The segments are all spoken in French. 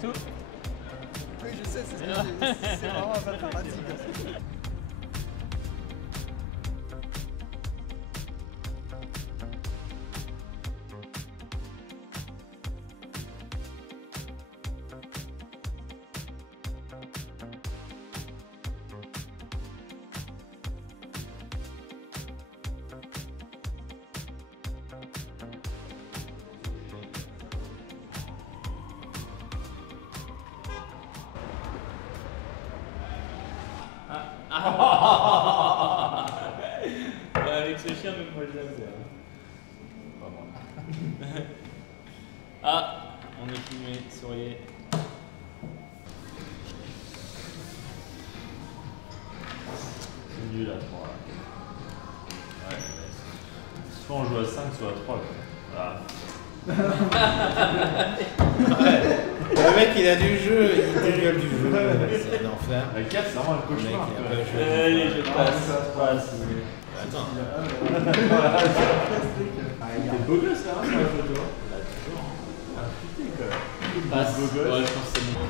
tout? Oui, je sais, c'est vraiment un mathématique. Avec ce chien, même moi j'aime bien. Pas moi. Ah, on est filmé, souriez. C'est nul à 3. Ouais, soit on joue à 5, soit à 3. Voilà. Le mec il a du jeu, il dégueule du jeu. C'est un enfer. Le 4, c'est vraiment un cauchemar. Allez, je passe. Attends. T'es beau gosse là, sur la photo. Là, toujours. Ah, putain, quoi. Passe. Ouais, je pense que c'est bon.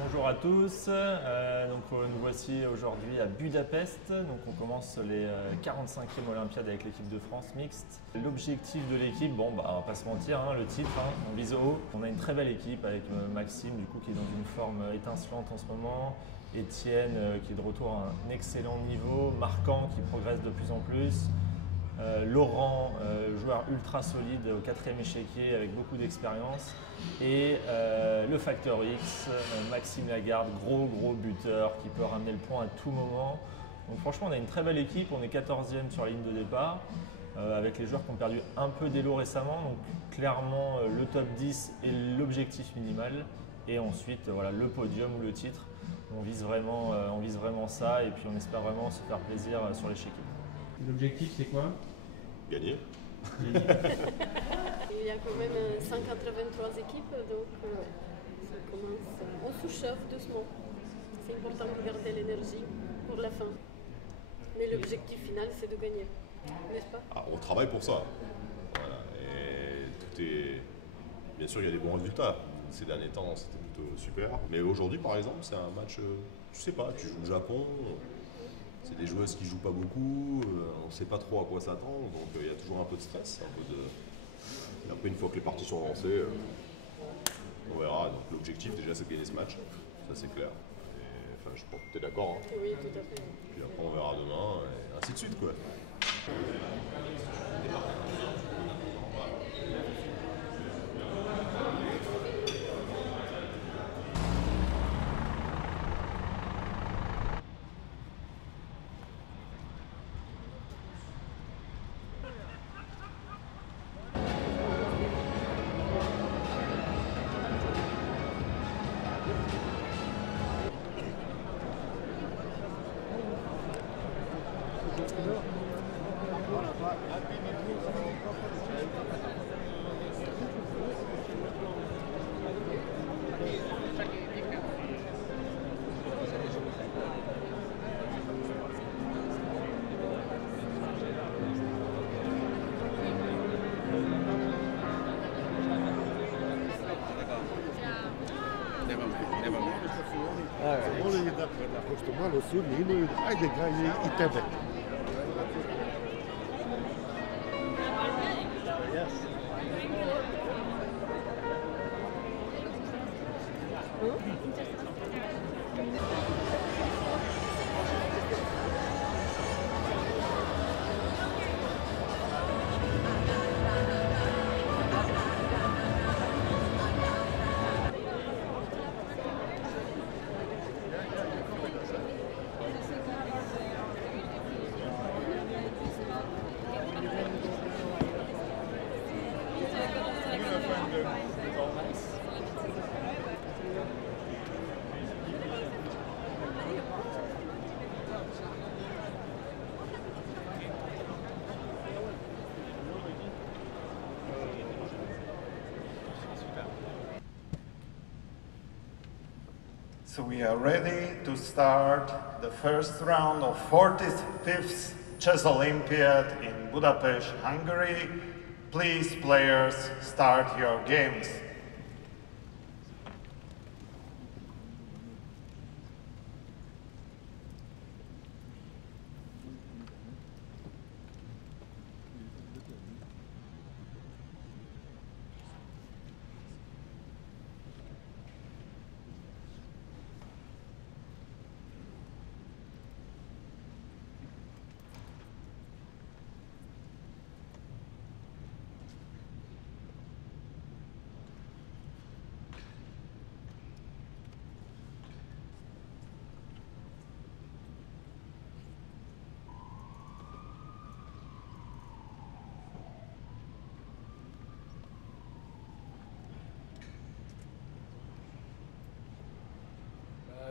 Bonjour à tous, nous voici aujourd'hui à Budapest. Donc on commence les 45e Olympiades avec l'équipe de France mixte. L'objectif de l'équipe, bon bah on va pas se mentir, le titre, on vise haut. On a une très belle équipe avec Maxime du coup qui est dans une forme étincelante en ce moment, Étienne qui est de retour à un excellent niveau, Marquand qui progresse de plus en plus. Laurent, joueur ultra solide au 4e échiquier avec beaucoup d'expérience, et le facteur X, Maxime Lagarde, gros buteur qui peut ramener le point à tout moment. Donc franchement on a une très belle équipe, on est 14e sur la ligne de départ avec les joueurs qui ont perdu un peu d'élo récemment, donc clairement le top 10 est l'objectif minimal, et ensuite voilà, le podium ou le titre. On vise vraiment ça, et puis on espère vraiment se faire plaisir sur l'échiquier. L'objectif c'est quoi? Gagner. Il y a quand même 183 équipes, donc ça commence. On sous-chauffe doucement. C'est important de garder l'énergie pour la fin. Mais l'objectif final, c'est de gagner, n'est-ce pas? On travaille pour ça. Voilà. Et tout est. Bien sûr, il y a des bons résultats. Ces derniers temps, c'était plutôt super. Mais aujourd'hui, par exemple, c'est un match. Tu sais pas, tu joues le Japon. C'est des joueuses qui jouent pas beaucoup, on ne sait pas trop à quoi s'attendre, donc il y a toujours un peu de stress, Et après une fois que les parties sont lancées, on verra. Donc l'objectif déjà c'est de gagner ce match, ça c'est clair. Et, enfin, je pense que tu es d'accord. Oui, tout à fait. Puis après on verra demain, et ainsi de suite quoi. Molim je da pošto malo sudije imaju, ajde ganje i tebe. So we are ready to start the first round of 45th Chess Olympiad in Budapest, Hungary. Please, players, start your games.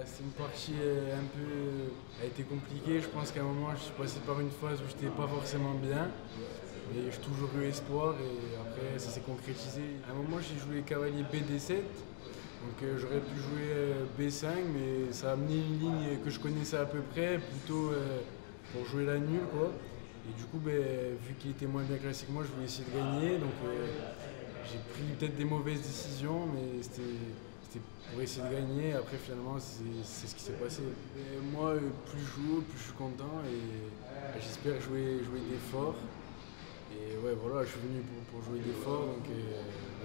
C'est une partie a été compliquée. Je pense qu'à un moment, je suis passé par une phase où je n'étais pas forcément bien. Mais j'ai toujours eu espoir et après, ça s'est concrétisé. À un moment, j'ai joué cavalier BD7. Donc j'aurais pu jouer B5, mais ça a amené une ligne que je connaissais à peu près, plutôt pour jouer la nulle, quoi. Et du coup, vu qu'il était moins bien classé que moi, je voulais essayer de gagner. Donc j'ai pris peut-être des mauvaises décisions, mais c'était pour essayer de gagner. Après, finalement, c'est ce qui s'est passé. Et moi, plus je joue, plus je suis content et j'espère jouer des forts. Et ouais, voilà, je suis venu pour jouer des forts, donc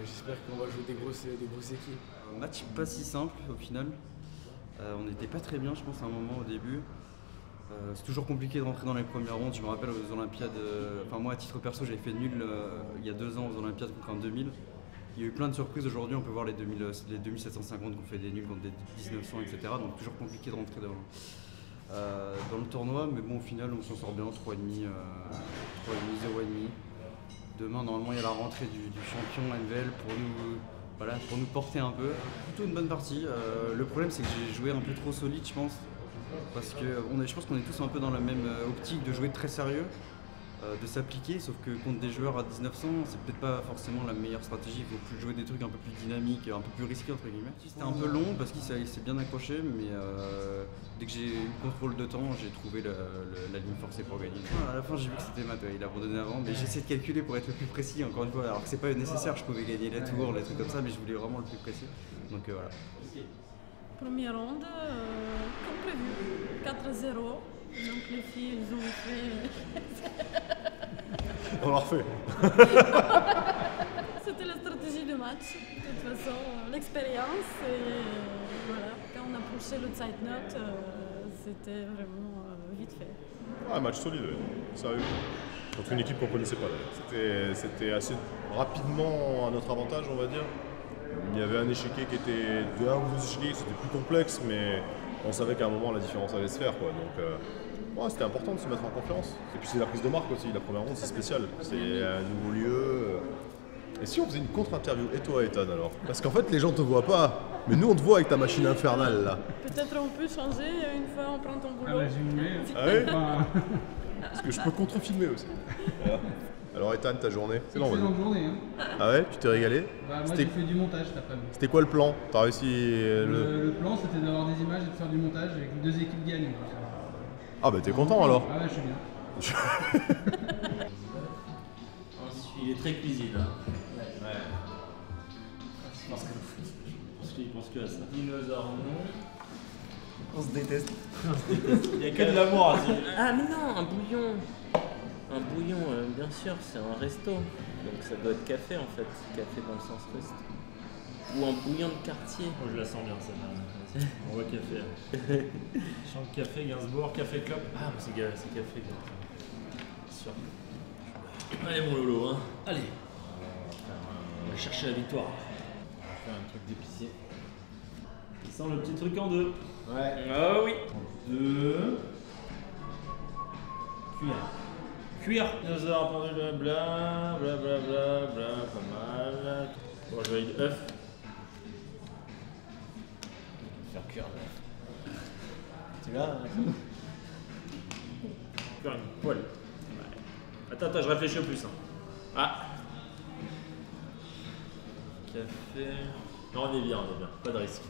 j'espère qu'on va jouer des grosses équipes. Un match pas si simple au final. On n'était pas très bien, je pense, à un moment au début. C'est toujours compliqué de rentrer dans les premières rondes. Je me rappelle aux Olympiades, moi à titre perso, j'avais fait nul il y a 2 ans aux Olympiades contre un 2000. Il y a eu plein de surprises aujourd'hui, on peut voir les 2750 qu'on fait des nuls contre des 1900, etc. Donc toujours compliqué de rentrer dans le tournoi, mais bon au final on s'en sort bien, 3,5, 0,5. Demain normalement il y a la rentrée du champion NVL pour nous porter un peu. Plutôt une bonne partie. Le problème c'est que j'ai joué un peu trop solide je pense. Parce que je pense qu'on est tous un peu dans la même optique de jouer très sérieux. De s'appliquer, sauf que contre des joueurs à 1900, c'est peut-être pas forcément la meilleure stratégie. Il faut plus jouer des trucs un peu plus dynamiques, un peu plus risqués entre guillemets. C'était un peu long parce qu'il s'est bien accroché, mais dès que j'ai eu le contrôle de temps, j'ai trouvé la ligne forcée pour gagner. À la fin, j'ai vu que c'était Matt, il a abandonné avant, mais j'essaie de calculer pour être le plus précis, encore une fois. Alors que c'est pas nécessaire, je pouvais gagner les tours, les trucs comme ça, mais je voulais vraiment le plus précis. Donc voilà. Première ronde, comme prévu, 4-0. Donc les filles, elles ont fait... On l'a refait. C'était la stratégie de match. De toute façon, l'expérience et voilà. Quand on approchait le Zeitnote, c'était vraiment vite fait. Un match solide, sérieux. Contre une équipe qu'on ne connaissait pas. C'était assez rapidement à notre avantage, on va dire. Il y avait un échiquier qui était de 1 ou 2 échiquiers, c'était plus complexe, mais on savait qu'à un moment la différence allait se faire, quoi. Donc c'était important de se mettre en confiance. Et puis c'est la prise de marque aussi, la première ronde c'est spécial. C'est un nouveau lieu. Et si on faisait une contre-interview, et toi Ethan alors? Parce qu'en fait les gens te voient pas, mais nous on te voit avec ta machine infernale là. Peut-être on peut changer une fois on prend ton boulot. Ah ouais? Parce que je peux contre-filmer aussi. Voilà. Alors Ethan, ta journée? C'est une excellente journée. Hein. Ah ouais? Tu t'es régalé? Moi j'ai fait du montage cet après-midi. C'était quoi le plan? T'as réussi Le plan c'était d'avoir des images et de faire du montage avec les 2 équipes gagnantes. Ah bah t'es content alors? Ah ouais, je suis bien. Il est très cuisine. Hein. Ouais. Parce qu'il pense que à ça. Dinosaure non. On se déteste. Il n'y a que de l'amour à dire. Ah mais non, un bouillon. Un bouillon, bien sûr, c'est un resto. Donc ça doit être café en fait. Café dans le sens reste. Ou un bouillon de quartier. Oh, je la sens bien celle-là. On voit café. Champ de café, Gainsbourg, café club. Ah, mais c'est café. Sûr. Allez mon Lolo, hein. Allez. On va chercher la victoire. On va faire un truc d'épicier. Il sent le petit truc en 2. Ouais. Ah oui. 2. Cuire. Dinosaure, pendule, bla, bla, bla, bla, bla, pas mal. Bon, je valide œuf. Faire cuire l'œuf. Tu vois? Faire une poêle. Ouais. Attends, je réfléchis au plus. Hein. Ah. Café. Non, on est bien, pas de risque.